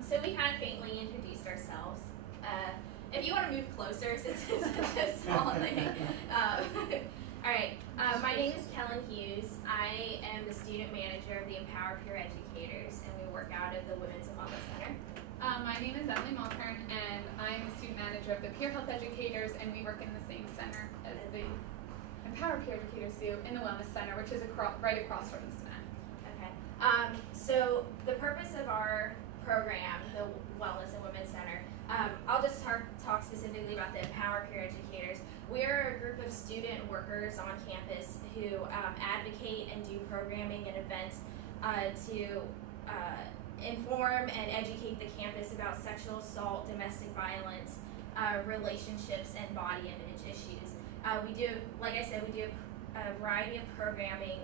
So we kind of faintly introduced ourselves. If you want to move closer, since it's such a small thing. All right, my name is Kellen Hughes. I am the student manager of the Empower Peer Educators, and we work out of the Women's and Wellness Center. My name is Emily Mulkern, and I'm the student manager of the Peer Health Educators, and we work in the same center as the Empower Peer Educators do in the Wellness Center, which is right across from the SMAC. Okay. So the purpose of our program, the Wellness and Women's Center, I'll just talk specifically about the Empower Peer Educators. We're a group of student workers on campus who advocate and do programming and events to inform and educate the campus about sexual assault, domestic violence, relationships, and body image issues. We do, like I said, we do a variety of programming,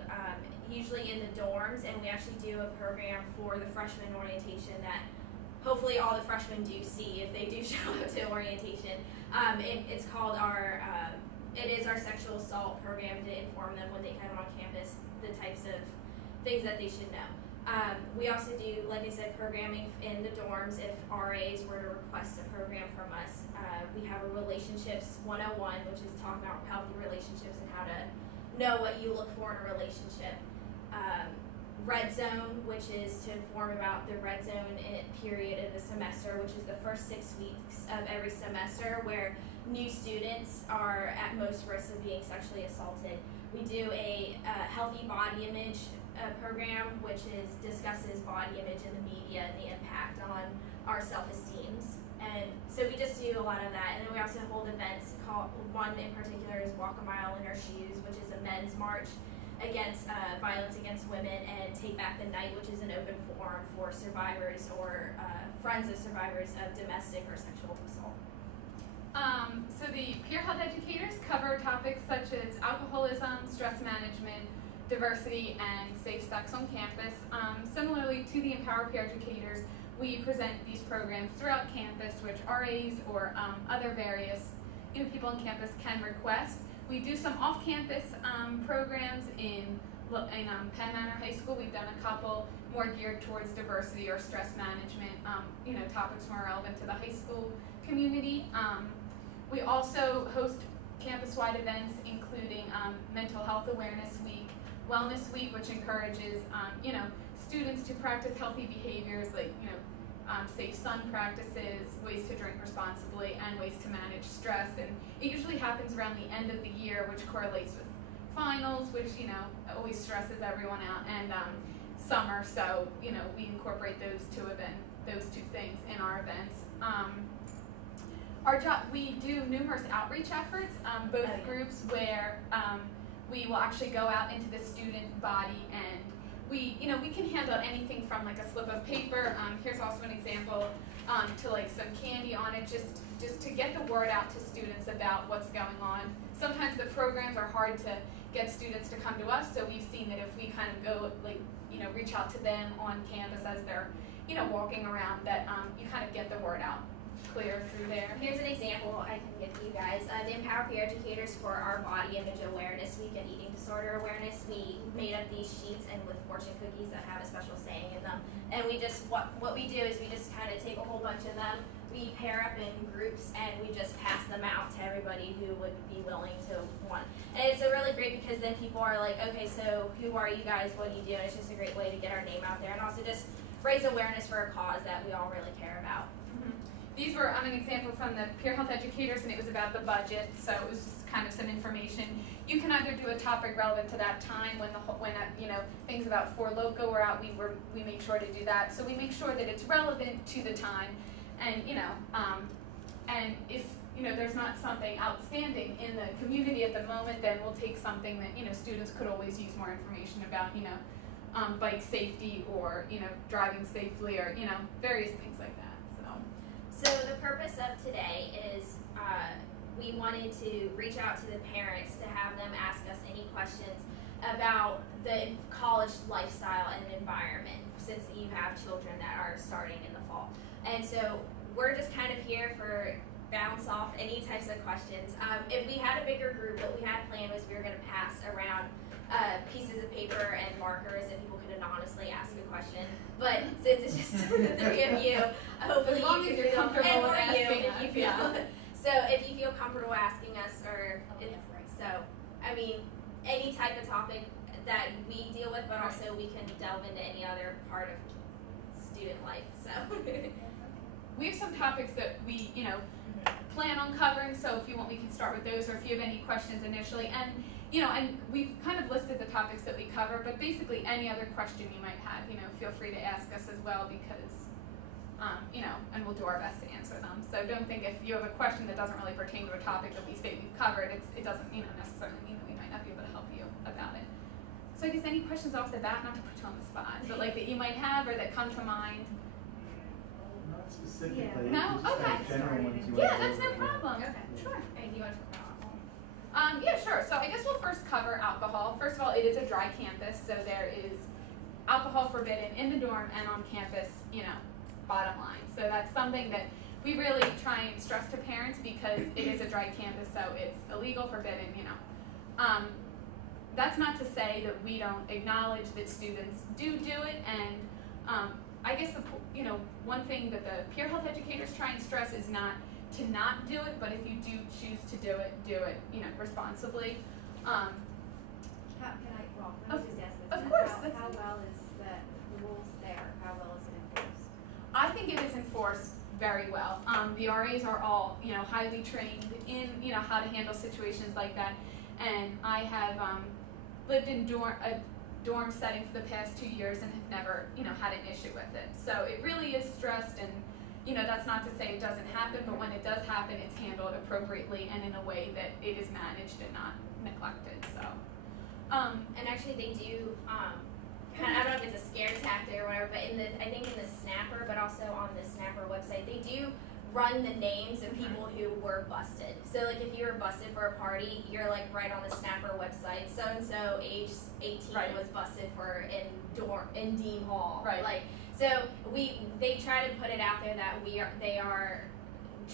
usually in the dorms, and we actually do a program for the freshman orientation that hopefully all the freshmen do see if they do show up to orientation. It's called it is our sexual assault program to inform them when they come on campus the types of things that they should know. We also do, like I said, programming in the dorms if RAs were to request a program from us. We have a Relationships 101, which is talking about healthy relationships and how to know what you look for in a relationship. Red Zone, which is to inform about the red zone period of the semester, which is the first 6 weeks of every semester where new students are at most risk of being sexually assaulted. We do a healthy body image program, which discusses body image in the media and the impact on our self-esteems. And so we just do a lot of that. And then we also hold events one in particular is Walk a Mile in Our Shoes, which is a men's march against violence against women, and Take Back the Night, which is an open forum for survivors or friends of survivors of domestic or sexual assault. So the Peer Health Educators cover topics such as alcoholism, stress management, diversity, and safe sex on campus. Similarly to the Empower Peer Educators, we present these programs throughout campus, which RAs or other various people on campus can request. We do some off-campus programs in Penn Manor High School. We've done a couple more geared towards diversity or stress management, topics more relevant to the high school community. We also host campus-wide events, including Mental Health Awareness Week, Wellness Week, which encourages students to practice healthy behaviors like safe sun practices, ways to drink responsibly, and ways to manage stress. And it usually happens around the end of the year, which correlates with finals, which always stresses everyone out, and summer. So we incorporate those two things in our events. We do numerous outreach efforts, both groups where we will actually go out into the student body, and we can hand out anything from like a slip of paper. Here's also an example to like some candy on it, just to get the word out to students about what's going on. Sometimes the programs are hard to get students to come to us, so we've seen that if we kind of go reach out to them on campus as they're walking around, that you kind of get the word out clear through there. Here's an example I can give you guys. The Empower Peer Educators for our Body Image Awareness Week and Eating Disorder Awareness, we made up these sheets and with fortune cookies that have a special saying in them. And we just, what we do is we just kind of take a whole bunch of them, we pair up in groups, and we just pass them out to everybody who would be willing to want. And it's a really great because then people are like, okay, so who are you guys, what do you do? And it's just a great way to get our name out there and also just raise awareness for a cause that we all really care about. These were an example from the Peer Health Educators, and it was about the budget, so it was just kind of some information. You can either do a topic relevant to that time when things about For Loco were out. We make sure to do that, so we make sure that it's relevant to the time, and and if there's not something outstanding in the community at the moment, then we'll take something that students could always use more information about, bike safety or driving safely or various things like that. So the purpose of today is we wanted to reach out to the parents to have them ask us any questions about the college lifestyle and environment, since you have children that are starting in the fall. And so we're just kind of here for bounce off any types of questions. If we had a bigger group, what we had planned was we were going to pass around pieces of paper and markers, and people could anonymously ask a question. But since it's just the three of you, hopefully as long you as you're comfortable with asking if you feel so if you feel comfortable asking us, or so I mean any type of topic that we deal with, but also we can delve into any other part of student life. So we have some topics that we, plan on covering, so if you want, we can start with those, or if you have any questions initially. And, and we've kind of listed the topics that we cover, but basically any other question you might have, feel free to ask us as well, because, and we'll do our best to answer them. So don't think if you have a question that doesn't really pertain to a topic that we state we've covered, it doesn't, necessarily mean that we might not be able to help you about it. So I guess any questions off the bat, not to put you on the spot, but like that you might have or that come to mind? Not specifically. No? Just Okay. General ones you Yeah, want to that's no go over. problem. Okay. Sure. do you want to talk about alcohol? Yeah, sure. So I guess we'll first cover alcohol. First of all, it is a dry campus, so there is alcohol forbidden in the dorm and on campus, bottom line. So that's something that we really try and stress to parents, because it is a dry campus, so it's illegal, forbidden, That's not to say that we don't acknowledge that students do it, and I guess one thing that the peer health educators try and stress is not to not do it, but if you do choose to do it, responsibly. Can I just ask this? Of course. How well is the rules there? How well is it enforced? I think it is enforced very well. The RAs are all, highly trained in, how to handle situations like that, and I have lived in a dorm setting for the past 2 years and have never, had an issue with it. So it really is stressed, and that's not to say it doesn't happen, but when it does happen, it's handled appropriately and in a way that it is managed and not neglected. So, And actually, they do. I don't know if it's a scare tactic or whatever, but I think in the Snapper, but also on the Snapper website, they do run the names of people who were busted. So like if you were busted for a party, you're like right on the Snapper website. So and so, age 18, right, was busted for in Dean Hall. Right. Like so they try to put it out there that they are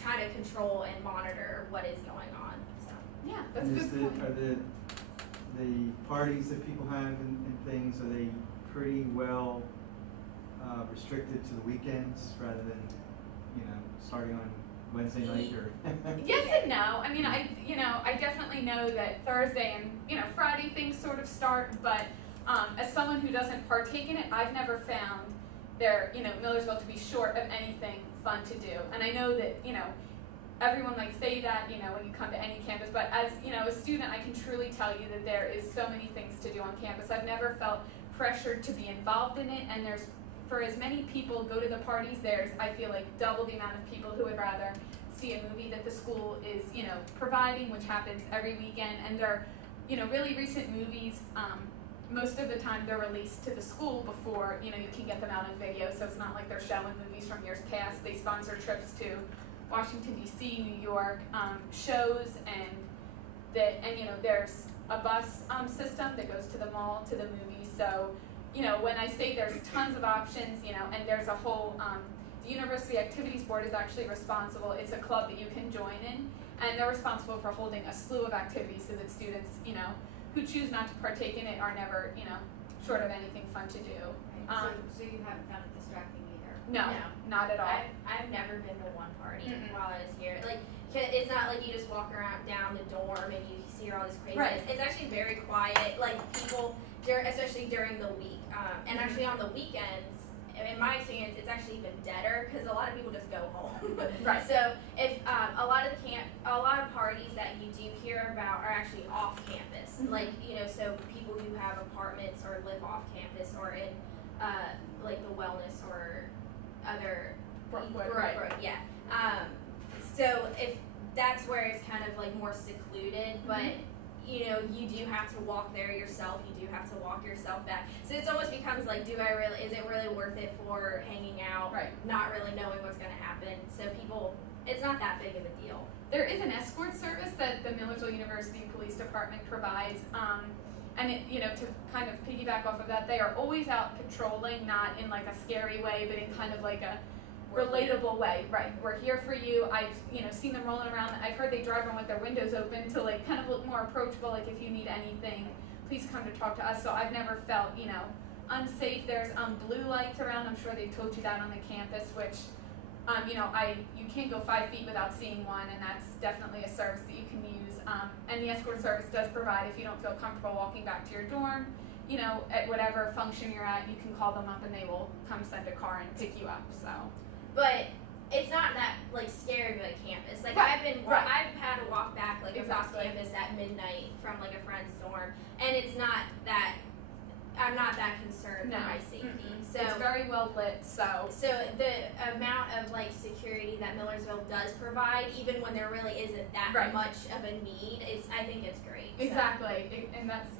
trying to control and monitor what is going on. So yeah, that's a And good point. are the parties that people have and things, are they pretty well restricted to the weekends rather than, starting on Wednesday night or? Yes and no. I mean, I definitely know that Thursday and Friday things sort of start, but as someone who doesn't partake in it, I've never found Millersville to be short of anything fun to do. And I know that everyone might say that when you come to any campus, but as a student, I can truly tell you that there is so many things to do on campus. I've never felt pressured to be involved in it, and for as many people go to the parties, there's, I feel like, double the amount of people who would rather see a movie that the school is, providing, which happens every weekend. And they're, really recent movies, most of the time they're released to the school before, you can get them out on video. So it's not like they're showing movies from years past. They sponsor trips to Washington, D.C., New York, shows, and there's a bus system that goes to the mall, to the movies. So, when I say there's tons of options, and there's a whole, the University Activities Board is actually responsible. It's a club that you can join in, and they're responsible for holding a slew of activities so that students, who choose not to partake in it are never, short of anything fun to do. So you haven't found it distracting either? No, not at all. I've never been to one party Mm-mm. while I was here. Like, it's not like you just walk around down the dorm and you see all this craziness. Right. It's actually very quiet. Like people, especially during the week, and actually on the weekends. In my experience, it's actually even deader because a lot of people just go home. Right. So if a lot of parties that you do hear about are actually off campus, Mm-hmm. like so people who have apartments or live off campus or in like the wellness or other Brookwood, right. yeah. So if that's where it's kind of like more secluded, but you do have to walk there yourself. You do have to walk yourself back. So it almost becomes like, is it really worth it for hanging out, Right. not really knowing what's going to happen? So it's not that big of a deal. There is an escort service that the Millersville University Police Department provides, and to kind of piggyback off of that, they are always out patrolling, not in like a scary way, but in kind of like a relatable way, right? We're here for you. I've seen them rolling around. I've heard they drive around with their windows open to like kind of look more approachable. Like if you need anything, please come to talk to us. So I've never felt unsafe. There's blue lights around. I'm sure they told you that on the campus, which you can't go 5 feet without seeing one, and that's definitely a service that you can use. And the escort service does provide, if you don't feel comfortable walking back to your dorm, at whatever function you're at, you can call them up and they will come send a car and pick you up. So, but it's not that like scary of a campus. Like right. I've had to walk back like across Exactly. campus at midnight from like a friend's dorm, and it's not that. I'm not that concerned for my safety. Mm-hmm. So it's very well lit. So the amount of like security that Millersville does provide, even when there really isn't that right. much of a need, I think it's great. Exactly, and that's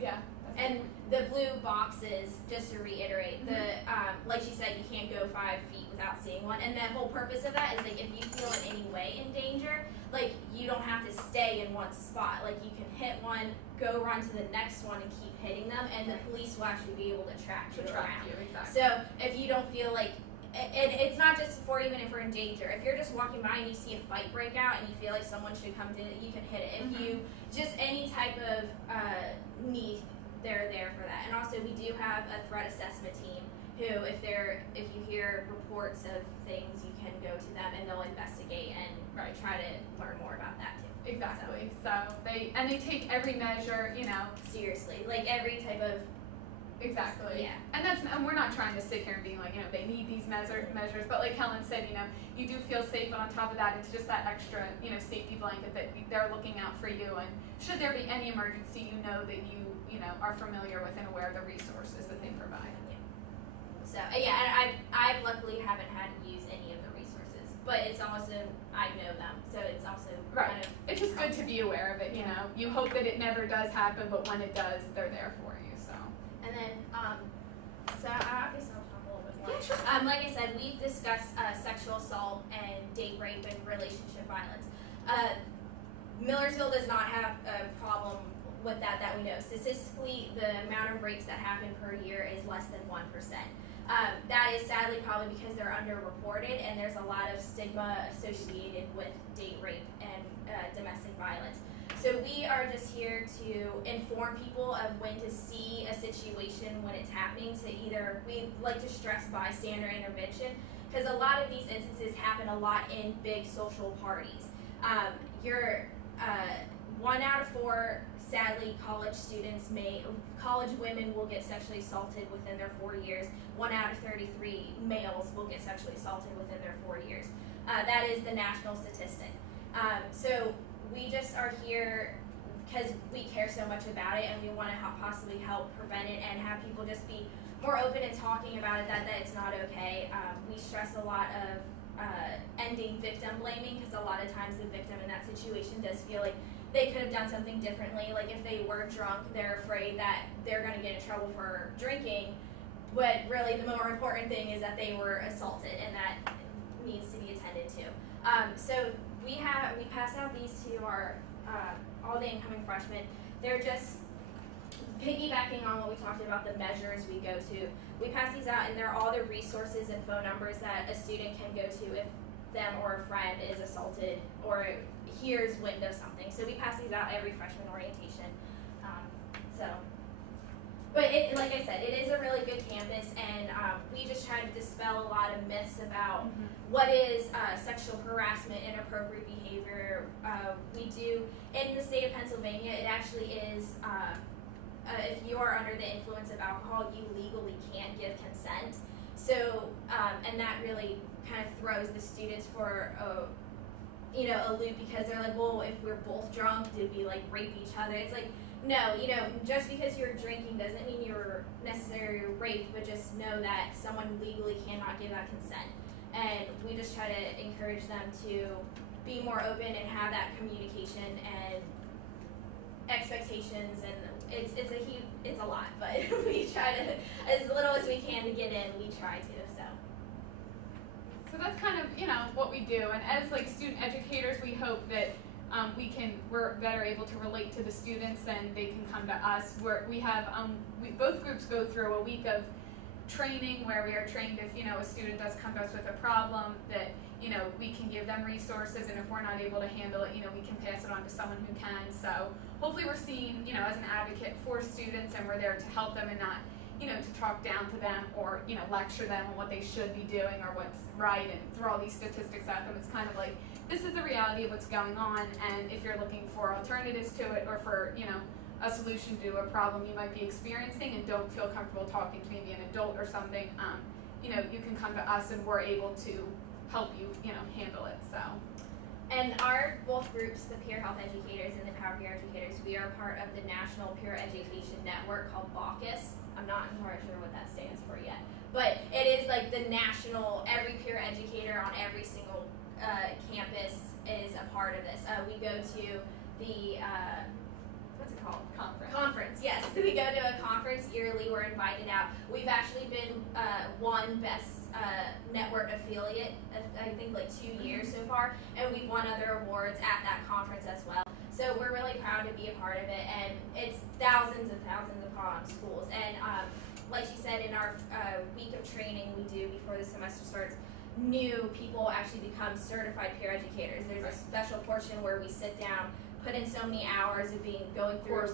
and the blue boxes, just to reiterate, mm-hmm. like she said, you can't go 5 feet without seeing one, and the whole purpose of that is like if you feel in any way in danger, like you don't have to stay in one spot. Like you can hit one, go run to the next one, and keep hitting them, and the police will actually be able to track you around. Exactly. So if you don't feel like, and it's not just for even if we're in danger. If you're just walking by and you see a fight break out and you feel like someone should come to it, you can hit it. If mm-hmm. you just any type of need, they're there for that. And also we do have a threat assessment team who, if you hear reports of things, you can go to them and they'll investigate and try to learn more about that too. Exactly. So they take every measure, seriously, like every type of. Exactly. Yeah. And we're not trying to sit here and being like, they need these measures, but like Helen said, you do feel safe, and on top of that, it's just that extra, safety blanket that they're looking out for you. And should there be any emergency, that you are familiar with and aware of the resources that they provide. Yeah. So and I luckily haven't had to use any of the resources, but it's also I know them, so it's also right. kind of. It's just good to be aware of it. You hope that it never does happen, but when it does, they're there for you. So. And then, so I obviously I'll talk a little bit more. Yeah, sure. Like I said, we've discussed sexual assault and date rape and relationship violence. Millersville does not have a problem with that we know. Statistically, the amount of rapes that happen per year is less than 1%. That is sadly probably because they're underreported, and there's a lot of stigma associated with date rape and domestic violence. So we are just here to inform people of when to see a situation when it's happening, we like to stress bystander intervention, because a lot of these instances happen a lot in big social parties. 1 out of 4, sadly, college women will get sexually assaulted within their 4 years. 1 out of 33 males will get sexually assaulted within their 4 years. That is the national statistic. So we just are here because we care so much about it, and we want to possibly help prevent it and have people just be more open and talking about it, that it's not okay. We stress a lot of ending victim blaming, because a lot of times the victim in that situation does feel like they could have done something differently. Like if they were drunk, they're afraid that they're going to get in trouble for drinking, but really the more important thing is that they were assaulted, and that needs to be attended to. So we pass out these to our all the incoming freshmen. They're just piggybacking on what we talked about, the measures we go to. We pass these out, and they're all the resources and phone numbers that a student can go to if them or a friend is assaulted or hears wind of something. So we pass these out every freshman orientation. But like I said, it is a really good campus, and we just try to dispel a lot of myths about what is sexual harassment, inappropriate behavior. We do, in the state of Pennsylvania, it actually is, if you are under the influence of alcohol, you legally can't give consent. So, and that really kind of throws the students for a loop, because they're like, well, if we're both drunk, did we like rape each other? It's like, no, just because you're drinking doesn't mean you're necessarily raped, but just know that someone legally cannot give that consent. And we just try to encourage them to be more open and have that communication and expectations, and it's a lot, but we try to, as little as we can to get in, we try to, So that's kind of, what we do. And as like student educators, we hope that we're better able to relate to the students, and they can come to us. Both groups go through a week of training where we are trained if, a student does come to us with a problem, that give them resources, and if we're not able to handle it, we can pass it on to someone who can. So hopefully we're seen, as an advocate for students, and we're there to help them and not, to talk down to them or, lecture them on what they should be doing or what's right and throw all these statistics at them. It's kind of like, this is the reality of what's going on, and if you're looking for alternatives to it or for, a solution to a problem you might be experiencing and don't feel comfortable talking to maybe an adult or something, you can come to us and we're able to help you, handle it. So. And our both groups, the peer health educators and the power peer educators, we are part of the National Peer Education Network called BAUCUS. I'm not entirely sure what that stands for yet, but it is like the national, every peer educator on every single campus is a part of this. We go to the, what's it called? Conference, yes. We go to a conference yearly, we're invited out. We've actually been won best network affiliate, I think like 2 years so far, and we've won other awards at that conference as well. So we're really proud to be a part of it, and it's thousands and thousands upon schools. And like she said, in our week of training we do before the semester starts, new people actually become certified peer educators. There's a special portion where we sit down, put in so many hours of going through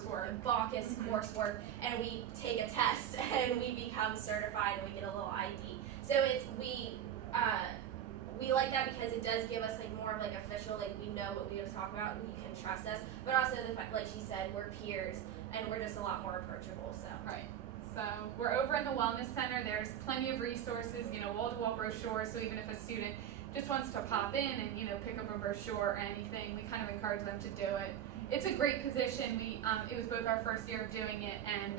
BAUCUS coursework, and we take a test and we become certified and we get a little ID. So we like that because it does give us like more of like official, like we know what we have to talk about and you can trust us. But also the fact, like she said, we're peers and we're just a lot more approachable. So right. So we're over in the Wellness Center. There's plenty of resources, wall-to-wall brochures. So even if a student just wants to pop in and pick up a brochure or anything, we kind of encourage them to do it. It's a great position. It was both our first year of doing it, and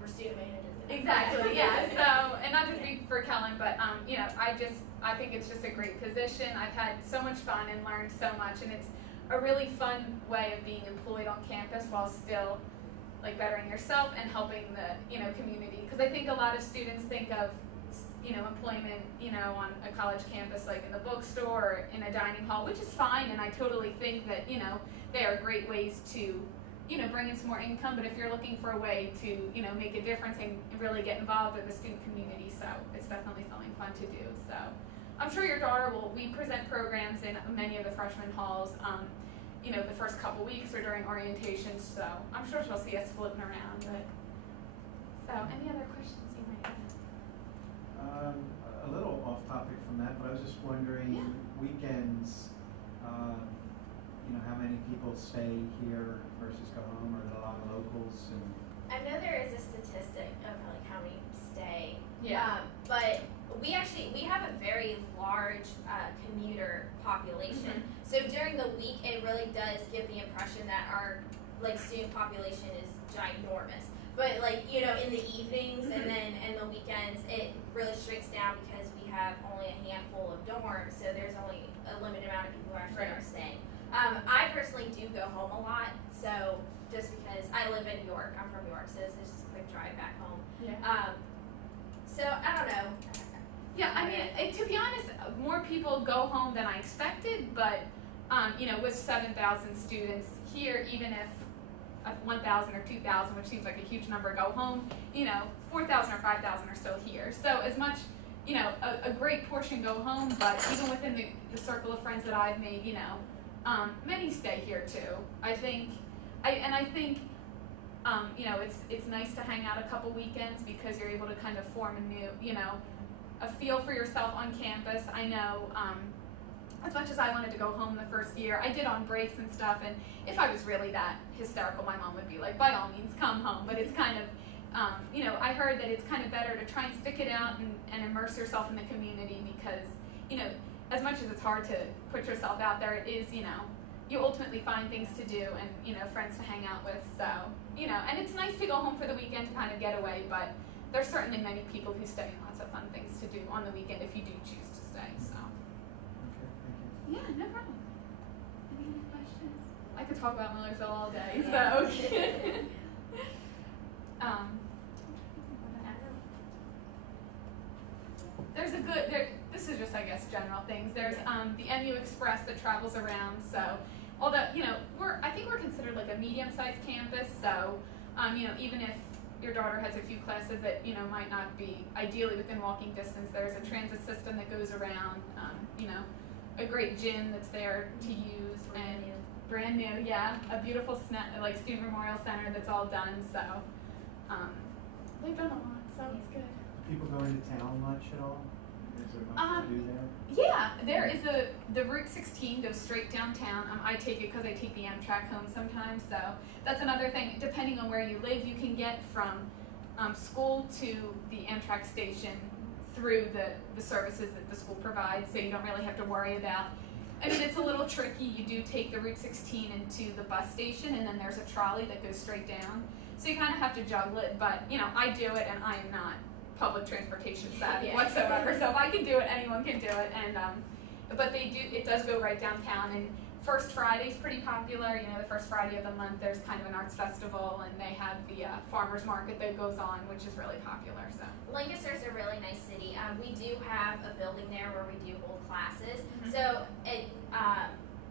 we're student managers. Exactly, yeah. So, and not to speak for Kellen, but I think it's just a great position. I've had so much fun and learned so much, and it's a really fun way of being employed on campus while still like bettering yourself and helping the community. Because I think a lot of students think of employment, on a college campus, like in the bookstore or in a dining hall, which is fine, and I totally think that, they are great ways to, bring in some more income, but if you're looking for a way to, make a difference and really get involved with the student community, so it's definitely something fun to do. So I'm sure your daughter we present programs in many of the freshman halls, the first couple weeks or during orientation, so I'm sure she'll see us floating around. But so any other questions you might have? A little off topic from that, but I was just wondering, weekends, how many people stay here versus go home? Are there a lot of locals? And I know there is a statistic of like how many stay. Yeah. But we have a very large commuter population. Mm-hmm. So during the week, it really does give the impression that our student population is ginormous. But in the evenings and then in the weekends, it really shrinks down because we have only a handful of dorms, so there's only a limited amount of people who actually are staying. I personally do go home a lot, so just because I live in York, I'm from York, so it's just a quick drive back home. Yeah. So I don't know. Yeah, I mean, to be honest, more people go home than I expected, but with 7,000 students here, even if 1,000 or 2,000, which seems like a huge number, go home, 4,000 or 5,000 are still here. So as much, a great portion go home, but even within the circle of friends that I've made, many stay here too. I think, it's nice to hang out a couple weekends because you're able to kind of form a new, a feel for yourself on campus. I know, as much as I wanted to go home the first year, I did on breaks and stuff, and if I was really that hysterical, my mom would be like, by all means, come home. But it's kind of, I heard that it's kind of better to try and stick it out and immerse yourself in the community because, as much as it's hard to put yourself out there, it is, you ultimately find things to do and, friends to hang out with. So, and it's nice to go home for the weekend to kind of get away, but there's certainly many people who stay and lots of fun things to do on the weekend if you do choose to stay, so. okay, thank you. Yeah, no problem. Any other questions? I could talk about Millersville all day, so. There's this is just, I guess, general things. There's the MU Express that travels around, so although, I think we're considered like a medium-sized campus, so, even if your daughter has a few classes that, might not be ideally within walking distance, there's a transit system that goes around, a a great gym that's there to use, and brand new, yeah, a beautiful like student memorial center that's all done. So they've done a lot, so it's good. People go into town much at all? Is there much to do there? Yeah, there is the Route 16 goes straight downtown. I take it because I take the Amtrak home sometimes, so that's another thing. Depending on where you live, you can get from school to the Amtrak station through the services that the school provides, so you don't really have to worry about. I mean, it's a little tricky. You do take the Route 16 into the bus station, and then there's a trolley that goes straight down. So you kind of have to juggle it, but you know, I do it, and I am not public transportation savvy whatsoever. So if I can do it, anyone can do it. And but it does go right downtown. And First Friday's pretty popular. You know, the first Friday of the month, there's kind of an arts festival, and they have the farmers market that goes on, which is really popular. So Lancaster's a really nice city. We do have a building there where we do hold classes. So it,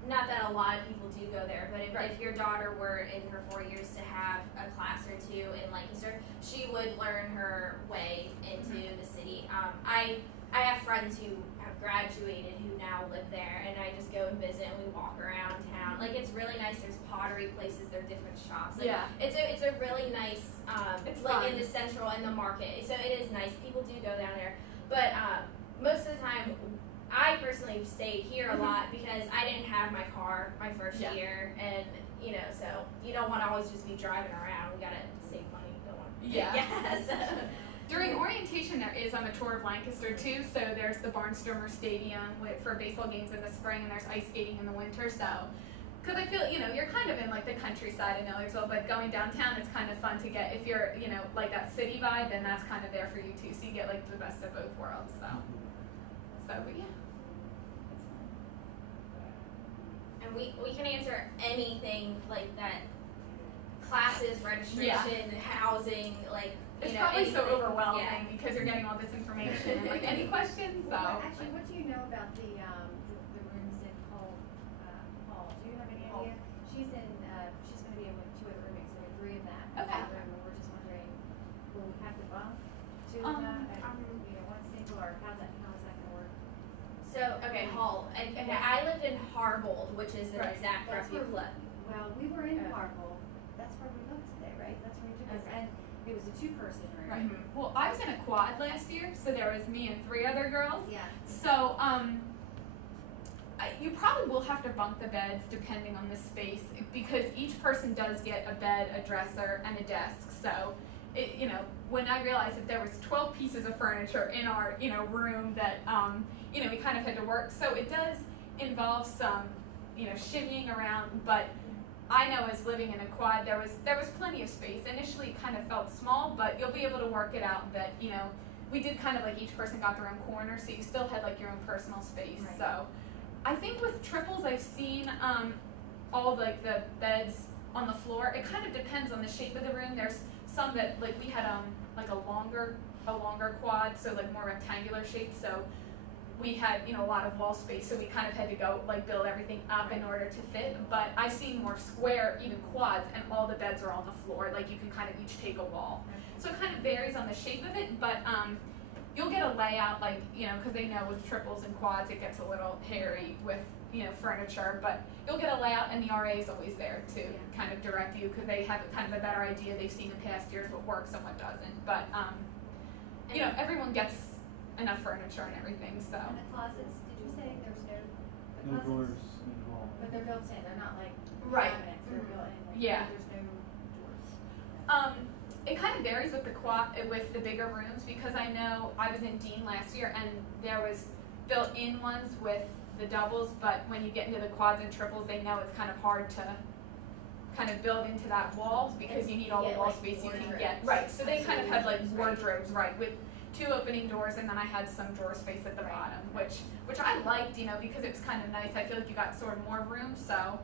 not that a lot of people do go there, but if your daughter were in her 4 years to have a class or two in Lancaster, she would learn her way into the city. I have friends who have graduated who now live there, and I just go and visit, and we walk around town. Like, it's really nice. There's pottery places, there are different shops. Like, yeah, it's a really nice, it's like fun. in the central and the market. So it is nice. People do go down there, but most of the time, I personally stayed here a lot because I didn't have my car my first year, and you know, so you don't want to always just be driving around. We gotta save money. Don't want. So. During orientation, there is a tour of Lancaster too. So there's the Barnstormer Stadium for baseball games in the spring, and there's ice skating in the winter. So, because I feel, you know, you're kind of in like the countryside in Millersville, but going downtown, it's kind of fun to get. If you're, you know, like that city vibe, then that's kind of there for you too. So you get like the best of both worlds. So but yeah. And we can answer anything like that. Classes, registration, housing, like. It's you know, probably so anything. overwhelming because you're getting all this information. And like, any questions? So. Well, actually, what do you know about the rooms in Hall? Do you have any idea? She's in. She's going to be in with 2 other roommates. There are 3 of them. Okay. Room, and we're just wondering, will we have to bump 2 of them? You know, 1 single, or how is that going to work? So Hull. I lived in Harbold, which is an exact refuge. Well, we were in Harbold. That's where we looked today, right? That's where you took us, and it was a 2-person room. Right. Well, I was in a quad last year, so there was me and 3 other girls. Yeah. So, you probably will have to bunk the beds depending on the space because each person does get a bed, a dresser, and a desk. So, you know, when I realized that there was 12 pieces of furniture in our, you know, room that, you know, we kind of had to work. So it does involve some, you know, shimmying around, but I know as living in a quad, there was plenty of space. Initially, it kind of felt small, but you'll be able to work it out that, you know, we did kind of like each person got their own corner, so you still had like your own personal space. Right. So I think with triples, I've seen all like the beds on the floor. It kind of depends on the shape of the room. There's some that like we had like a longer quad, so like more rectangular shape. So we had, you know, a lot of wall space, so we kind of had to go like build everything up in order to fit. But I've seen more square, even quads, and all the beds are on the floor. Like you can kind of each take a wall. So it kind of varies on the shape of it, but you'll get a layout, like, you know, because they know with triples and quads it gets a little hairy with, you know, furniture, but you'll get a layout, and the RA is always there to kind of direct you because they have kind of a better idea. They've seen in past years what works and what doesn't. But you know, everyone gets enough furniture and everything. So. And the closets? Did you say there's No doors in the hall. But they're built in. They're not like cabinets. They're built in. Like, Yeah. There's no doors. It kind of varies with the with the bigger rooms because I know I was in Dean last year and there was built-in ones with the doubles, but when you get into the quads and triples, they know it's kind of hard to kind of build into that wall because you need all the wall like space you can wardrobes. get. Right. So they kind of had like wardrobes, right, with 2 opening doors, and then I had some drawer space at the bottom, which I liked, you know, because it was kind of nice. I feel like you got sort of more room. So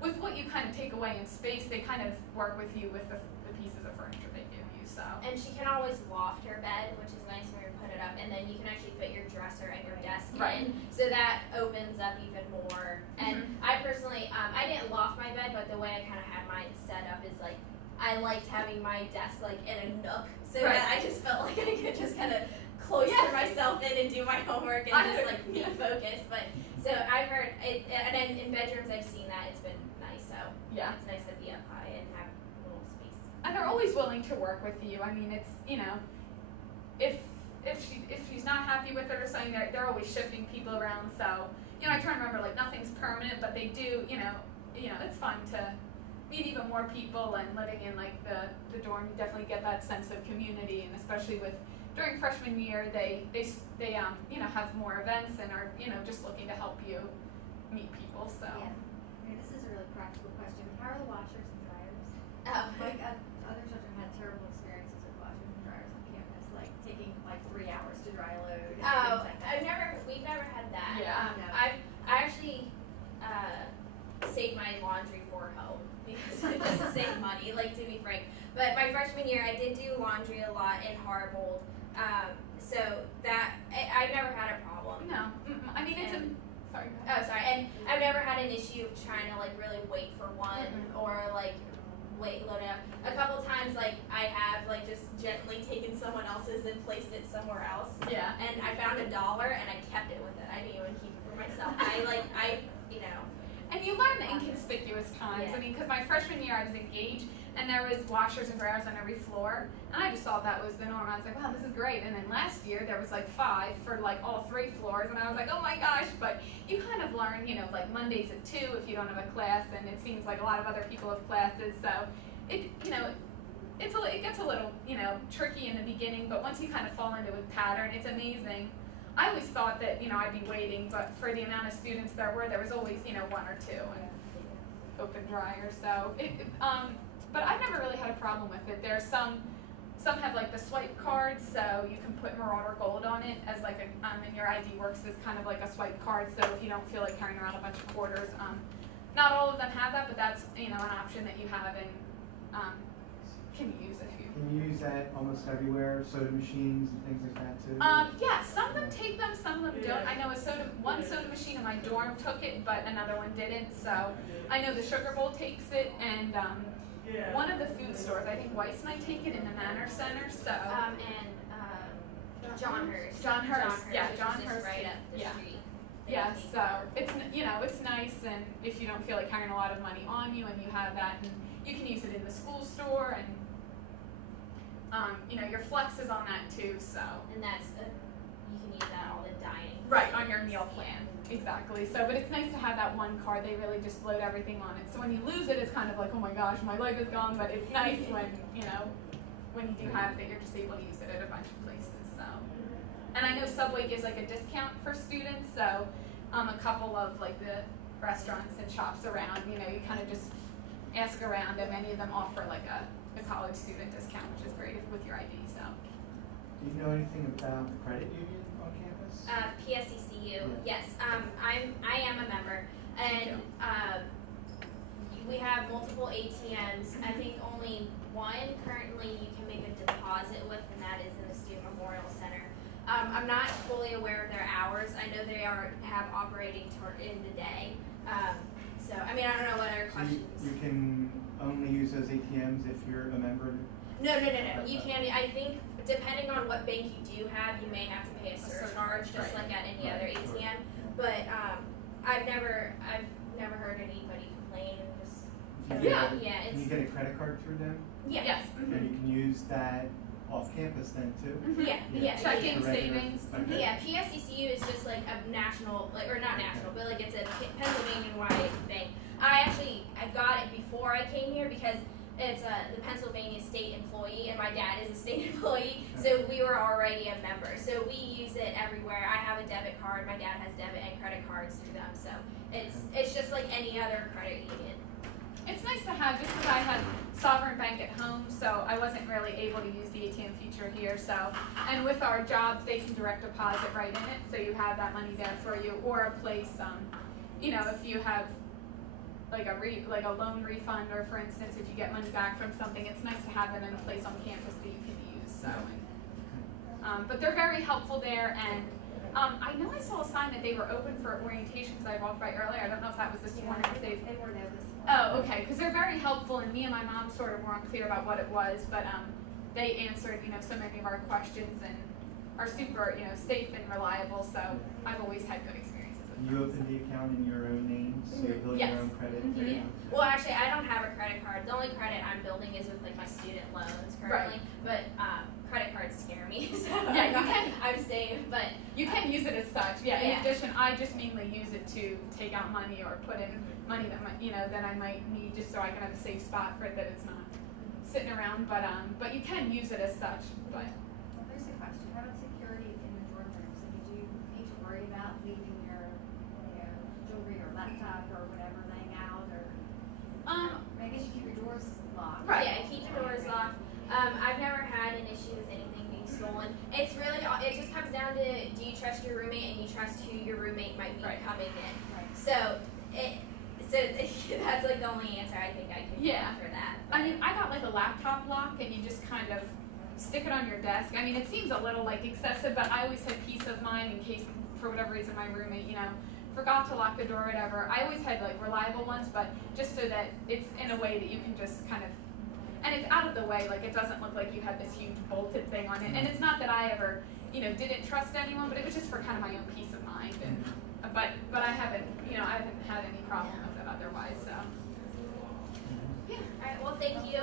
with what you kind of take away in space, they kind of work with you with the pieces of furniture they give you. So. And she can always loft her bed, which is nice when you put it up, and then you can actually fit your dresser and your desk in, so that opens up even more. And I personally, I didn't loft my bed, but the way I kind of had mine set up is like, I liked having my desk like in a nook, so that I just felt like I could just kind of cloister myself in and do my homework and just like be focused. But so So I've heard it, and in bedrooms I've seen that it's been nice. So Yeah. it's nice to be up high and have a little space. And they're always willing to work with you. I mean, it's, you know, if she's not happy with it or something, they're always shifting people around. So, you know, I try and remember, like, nothing's permanent, but they do, you know, it's fun to meet even more people, and living in, like, the dorm, you definitely get that sense of community, and especially with during freshman year, they you know, have more events and are, you know, just looking to help you meet people. So Yeah. I mean, this is a really practical question. How are the washers and dryers? Oh. Like, other children had terrible experiences with washers and dryers on campus, like taking like 3 hours to dry load and Oh, things like that. we've never had that. Yeah. No. I actually saved my laundry for home because just to save money, like, to be frank. But my freshman year, I did do laundry a lot in Harbold, so that I've never had a problem. no, I mean, it's sorry. Go Oh, ahead. sorry, and I've never had an issue of trying to, like, really wait for one or, like, load it up. A couple times, like, I have, like, just gently taken someone else's and placed it somewhere else. Yeah. And I found $1 and I kept it with it. I didn't even keep it for myself. You know. And you learn the inconspicuous times. Yeah. I mean, because my freshman year I was engaged, and there was washers and dryers on every floor, and I just thought that was the norm. I was like, wow, this is great. And then last year there was like 5 for like all 3 floors, and I was like, oh my gosh. But you kind of learn, you know, like Mondays at 2 if you don't have a class, and it seems like a lot of other people have classes. So it, you know, it gets a little, you know, tricky in the beginning, but once you kind of fall into a pattern, it's amazing. I always thought that, you know, I'd be waiting, but for the amount of students there was always, you know, 1 or 2 and open dryers. So but I've never really had a problem with it. There's some have like the swipe cards, so you can put Marauder Gold on it as like a, and your ID works as kind of like a swipe card. So if you don't feel like carrying around a bunch of quarters, not all of them have that, but that's, you know, an option that you have and can use if you. Can you use that almost everywhere? Soda machines and things like that too? Yeah, some of them take them, some of them don't. I know one soda machine in my dorm took it, but another one didn't. So I know the Sugar Bowl takes it, and one of the food stores, I think Weiss might take it in the Manor Center. So John Hurst. John Hurst, yeah, which is John just Hurst, right up the yeah. street. Yeah, so it's, you know, it's nice, and if you don't feel like carrying a lot of money on you, and you have that, and you can use it in the school store, and you know, your flex is on that too. So And that's you can use that all the dining. right on your meal plan, exactly. So, but it's nice to have that one card. They really just load everything on it. So when you lose it, it's kind of like, oh my gosh, my leg is gone. But it's nice when, you know, when you do have it, you're just able to use it at a bunch of places. So, and I know Subway gives like a discount for students. So, a couple of like the restaurants and shops around, you know, you kind of just ask around, and many of them offer like a college student discount, which is great with your ID. So. Do you know anything about the credit union on campus? PSECU, Yeah. yes. I am a member, and we have multiple ATMs. I think only one currently you can make a deposit with, and that is in the Student Memorial Center. I'm not fully aware of their hours. I know they have operating in the day. So I mean, I don't know what other So questions. you can only use those ATMs if you're a member? No. You can. I think depending on what bank you do have, you may have to pay a surcharge, just like at any other ATM. But I've never heard anybody complain. Just Can Yeah. Can you get a credit card through them? yeah. Yes. And you can use that off campus then too? Yeah. Checking, The regular- savings. Okay. Yeah, PSECU is just like a national, like, or not national, but like it's a Pennsylvania-wide thing. I got it before I came here because it's the Pennsylvania state employee, and my dad is a state employee, so we were already a member. So we use it everywhere. I have a debit card. My dad has debit and credit cards through them. So it's just like any other credit union. It's nice to have, just because I had Sovereign Bank at home, so I wasn't really able to use the ATM feature here. So, and with our jobs, they can direct deposit right in it, so you have that money there for you, or a place, you know, if you have like a loan refund, or for instance, if you get money back from something, it's nice to have them in a place on campus that you can use. So, but they're very helpful there, and I know I saw a sign that they were open for orientation because I walked by earlier. I don't know if that was this morning or if They were there this morning. Oh, okay, because they're very helpful, and me and my mom sort of weren't clear about what it was, but they answered, you know, so many of our questions and are super, you know, safe and reliable. So I've always had good experiences with You opened the account in your own name, so you're building Yes. your own credit. Mhm. Yeah. Well, actually, I don't have a credit card. The only credit I'm building is with like my student loans currently. But credit cards scare me, so Yeah, you can. I'm safe. But You can use it as such. Yeah. Yeah. In addition, I just mainly use it to take out money or put in money that that I might need, just so I can have a safe spot for it, that it's not sitting around. But you can use it as such. But Well, there's a question. How about security in the dorm rooms? I mean, do you need to worry about leaving your, jewelry or laptop or whatever laying out, or? I guess you keep your doors locked. Right. yeah, keep your doors locked. I've never had an issue with anything being stolen. It's really it just comes down to, do you trust your roommate and you trust who your roommate might be Right. coming in. Right. So that's like the only answer I think I could give Yeah. for that. I mean, I got like a laptop lock, and you just kind of stick it on your desk. I mean, it seems a little like excessive, but I always had peace of mind in case, for whatever reason, my roommate, forgot to lock the door or whatever. I always had like reliable ones, but just so that it's in a way that you can just kind of, and it's out of the way, like it doesn't look like you have this huge bolted thing on it. And it's not that I ever, didn't trust anyone, but it was just for kind of my own peace of mind. And but I haven't, I haven't had any problem with it otherwise. So. All right. Well, thank you.